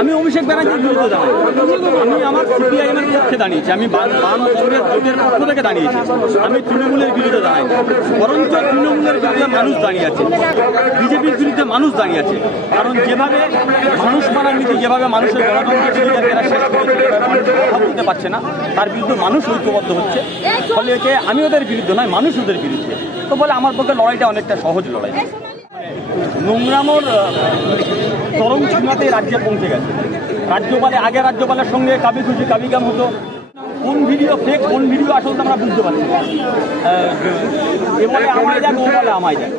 আমি অভিষেক ব্যানার্জির বিরুদ্ধে দাঁড়াই। আমি আমার সিপিআইএমের পক্ষে দাঁড়িয়েছি, আমি বাম কংগ্রেস জোটের পক্ষ থেকে দাঁড়িয়েছি। আমি তৃণমূলের বিরুদ্ধে দাঁড়াই, বরঞ্চ তৃণমূলের বিরুদ্ধে মানুষ দাঁড়িয়ে আছে, বিজেপির বিরুদ্ধে মানুষ দাঁড়িয়ে আছে। কারণ যেভাবে মানুষ মারার নীতি, যেভাবে মানুষের গণতন্ত্রকে এরা শেষ করেছে, কথা বলতে পারছে না, তার বিরুদ্ধে মানুষ ঐক্যবদ্ধ হচ্ছে। ফলে একে আমি ওদের বিরুদ্ধে নয়, মানুষ ওদের বিরুদ্ধে। তো বলে আমার পক্ষে লড়াইটা অনেকটা সহজ লড়াই। নোংরামোর চরম সীমাতে রাজ্যে পৌঁছে গেছে। আগে রাজ্যপালের সঙ্গে কাবি খুশি কাবি কাম হতো। কোন ভিডিও ফেক, কোন ভিডিও আসল তো আমরা বুঝতে পারছি না। এ বলে আমায় যাক, ও বলে আমায় যাক।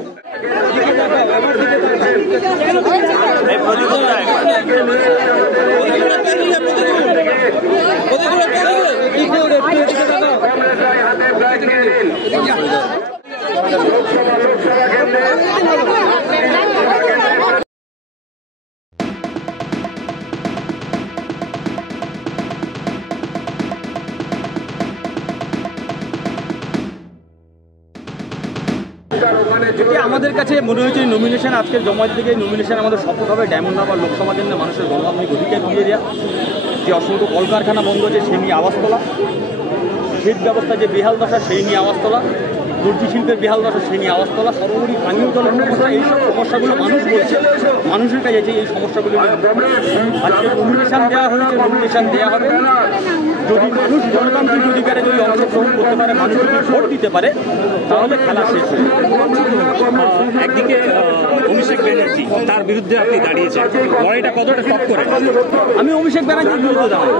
আমাদের কাছে মনে হয়েছে নমিনেশন আজকের জমায়েত থেকে নমিনেশন আমাদের শপথ হবে ডায়মন্ড হারবার লোকসভা কেন্দ্রে মানুষের গণতান্ত্রিক অধিকার দিয়ে দেওয়া। যে অসংখ্য কলকারখানা বন্ধ হচ্ছে সেই নিয়ে আওয়াজ তোলা, সেচ ব্যবস্থা যে বেহাল দশা সেই নিয়ে আওয়াজ তোলা, দর্জি শিল্পের বেহাল দশা সেই নিয়ে আওয়াজ তোলা, সর্বোপরি পানীয় জলের সমস্যা, এইসব সমস্যাগুলো মানুষ বলছে, মানুষের কাছে যে এই সমস্যাগুলো আজকে নমিনেশন দেওয়া হয়েছে, নমিনেশন দেওয়া হবে। যদি মানুষ গণতান্ত্রিক অধিকারে যদি অংশগ্রহণ করতে পারে, মানুষ যদি ভোট দিতে পারে, তাহলে খেলা শেষ হয়ে যাবে। একদিকে অভিষেক ব্যানার্জি, তার বিরুদ্ধে আপনি দাঁড়িয়েছেন, লড়াইটা কতটা টপ করে? আমি অভিষেক ব্যানার্জির বিরুদ্ধে দাঁড়াই।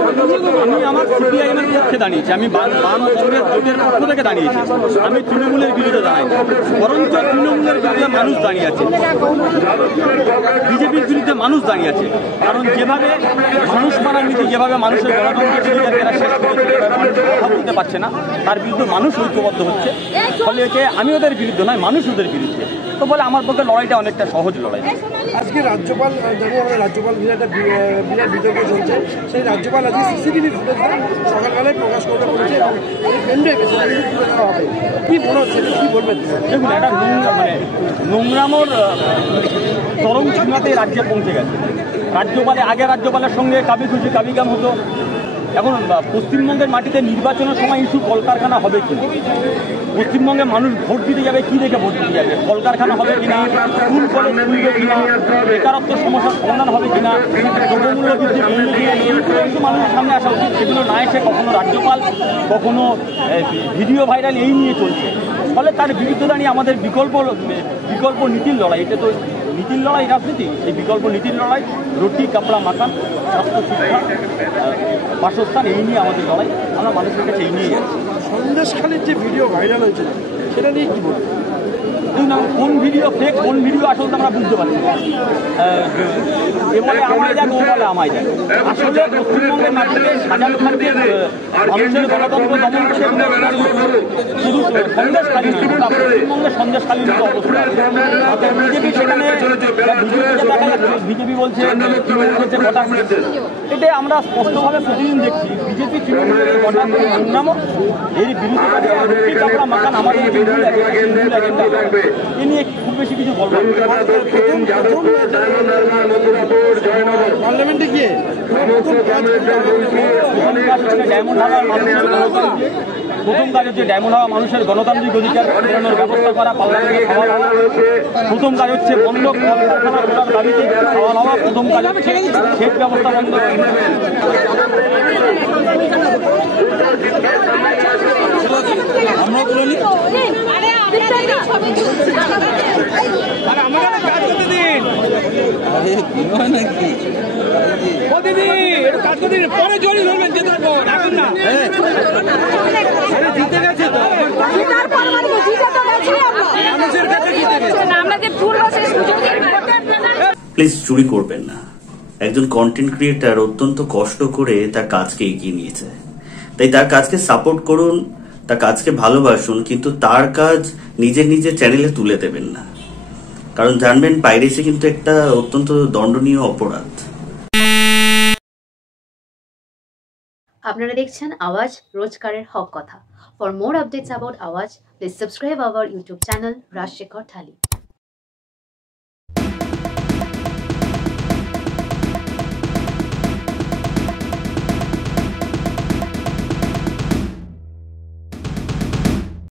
আমি আমার সিপিআইএমের পক্ষে দাঁড়িয়েছি, আমি বাম কংগ্রেস জোটের পক্ষ থেকে দাঁড়িয়েছি। আমি তৃণমূলের বিরুদ্ধে দাঁড়াই, বরঞ্চ তৃণমূলের বিরুদ্ধে মানুষ দাঁড়িয়ে আছে, বিজেপির বিরুদ্ধে মানুষ দাঁড়িয়ে আছে। কারণ যেভাবে মানুষ মারার নীতি, যেভাবে মানুষের গণতন্ত্রকে এরা শেষ করেছে, কথা বলতে পারছে না, তার বিরুদ্ধে মানুষ ঐক্যবদ্ধ হচ্ছে। ফলে একে আমি ওদের বিরুদ্ধে নয়, মানুষ ওদের বিরুদ্ধে। তো বলে আমার পক্ষে লড়াইটা অনেকটা সহজ লড়াই। আজকে রাজ্যপাল বিরাট বিতর্ক চলছে। সেই রাজ্যপাল আজকে সিসিটিভি ফুটেজটা সকালবেলায় প্রকাশ করতে বলেছে এবং হবে। কি মনে হচ্ছে, কি বলবেন? দেখুন, একটা নোংরামোর চরম সীমাতে রাজ্যে পৌঁছে গেছে। আগে রাজ্যপালের সঙ্গে কাবি খুশি কাবি কাম হতো। এখন পশ্চিমবঙ্গের মাটিতে নির্বাচনের সময় ইস্যু কলকারখানা হবে কিনা, পশ্চিমবঙ্গে মানুষ ভোট দিতে যাবে, কি দেখে ভোট দিতে যাবে, কলকারখানা হবে কিনা, স্কুল কলেজ খুলবে কিনা, বেকারত্ব সমস্যার সমাধান হবে কিনা, দ্রব্যমূল্য বৃদ্ধি কিন্তু মানুষের সামনে আসা উচিত। সেগুলো না এসে কখনো রাজ্যপাল, কখনো ভিডিও ভাইরাল এই নিয়ে চলছে। ফলে তার বিরুদ্ধে দাঁড়িয়ে আমাদের বিকল্প নীতির লড়াই। এটা তো নীতির লড়াই, রাজনীতি। এই বিকল্প নীতির লড়াই, রুটি কাপড়া মাকান, স্বাস্থ্য শিক্ষা, বাসস্থান, এই নিয়ে আমাদের লড়াই। আমরা মানুষের কাছে এই নিয়ে যাচ্ছি। সন্দেশখালীর যে ভিডিও ভাইরাল হয়েছিল সেটা নিয়ে কি বলবো? কোন ভিডিও ফেক, কোন ভিডিও আসল তো আমরা বুঝতে পারছি না। এ বলে আমায় যাক, ও বলে আমায় যাক। আসলে পশ্চিমবঙ্গের মাটিতে শাহজাহান খানকে মানুষের গণতন্ত্র দমন করে শুধু সন্দেশখালী নয়, গোটা পশ্চিমবঙ্গে সন্দেশখালীর মতো অবস্থা। বিজেপি সেখানে বিজেপি বলছে কটা, এটা আমরা স্পষ্টভাবে প্রতিদিন দেখছি। বিজেপি তৃণমূলের কটা নোংরামো, এর বিরুদ্ধে আমরা মাকান আমাদের এ নিয়ে খুব বেশি কিছু বলবো। পার্লামেন্টে গিয়ে প্রথম কাজ হচ্ছে ডায়মন্ড হাওয়া মানুষের গণতান্ত্রিক অধিকার ফেরানোর ব্যবস্থা করা, পার্লামেন্টে খাওয়া দাওয়া। প্রথম কাজ হচ্ছে বন্ধ কলকারখানা খোলার দাবিতে খাওয়া দাওয়া। প্রথম কাজ হচ্ছে সেচ ব্যবস্থা বন্ধ। আমরা বলি কাজ করতে দিন, কাজ করতে দিন, পরে জড়ি ধরবেন, যেতে রাখুন না। জিতে গেছে তো, প্লিজ চুরি করবেন না। একজন কন্টেন্ট ক্রিয়েটার অত্যন্ত কষ্ট করে তার কাজকে এগিয়ে নিয়েছে, তাই তার কাজকে সাপোর্ট করুন, তার কাজকে ভালোবাসুন, কিন্তু তার কাজ নিজের চ্যানেলে তুলে দেবেন না। কারণ জানবেন, পাইরেসি কিন্তু একটা অত্যন্ত দণ্ডনীয় অপরাধ। আপনারা দেখছেন আওয়াজ, রোজকারের হক কথা। For more updates about Awaaz, please subscribe our YouTube channel Rajshekhar thali.